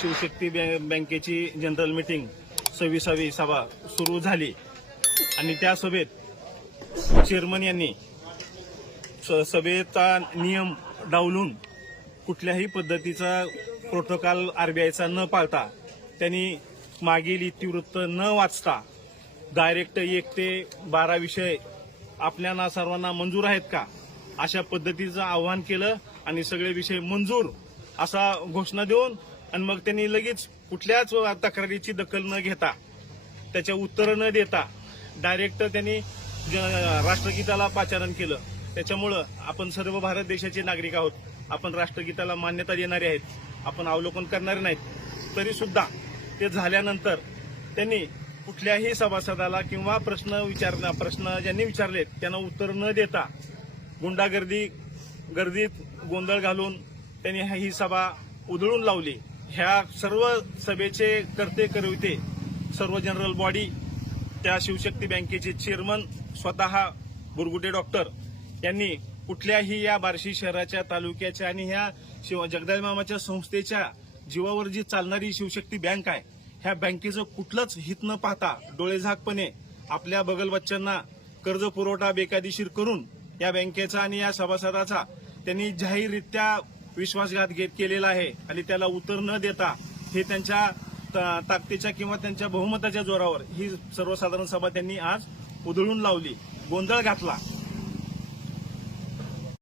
शिवशक्ती बँकेची general meeting सव्वीसावी सभा सुरू झाली. आणि त्या सभेत चेअरमन यांनी स- सभेचा नियम डावलून कुठल्याही पद्धतीचा प्रोटोकॉल आरबीआयचा न पाळता त्यांनी मागील इतिवृत्त न वाचता डायरेक्ट एक ते बारा विषय आपल्याला सर्वांना मंजूर आहेत का? अशा पद्धतीचं आव्हान केलं आणि सगळे विषय मंजूर असा घोषणा देऊन आणि मग त्यांनी लगेच कुठल्याच तक्रारीची दखल न घेता त्याच्या उत्तर न देता डायरेक्ट त्यांनी ज- राष्ट्रगीताला पाचारण केलं. त्याच्यामुळं आपण सर्व भारत देशाचे नागरिक आहोत. आपण राष्ट्रगीताला मान्यता देणारे आहेत. आपण अवलोकन करणारे नाहीत. तरी सुद्धा ते झाल्यानंतर त्यांनी कुठल्याही सभासदाला किंवा प्रश्न विचार प्रश्न ज्यांनी विचारलेत त्यांना उत्तर न देता गुंडागर्दी गर्दीत गोंधळ घालून त्यांनी ही सभा उधळून लावली. ह्या सर्व सभेचे कर्ते करविते सर्व जनरल बॉडी त्या शिवशक्ती बँकेचे चेअरमन स्वतः बुरगुटे डॉक्टर यांनी कुठल्याही या बार्शी शहराच्या तालुक्याच्या आणि ह्या शिव जगदाळ मामाच्या संस्थेच्या जीवावर जी चालणारी शिवशक्ती बँक आहे ह्या बँकेचं कुठलंच हित न पाहता डोळेझाकपणे आपल्या बगलबच्च्यांना कर्ज पुरवठा बेकायदेशीर करून या बँकेचा आणि या सभासदाचा त्यांनी जाहीररित्या विश्वासघात घेत केलेला आहे आणि त्याला उत्तर न देता हे त्यांच्या ता- ताकदीच्या किंवा त्यांच्या बहुमताच्या जोरावर ही सर्वसाधारण सभा त्यांनी आज उधळून लावली. गोंधळ घातला.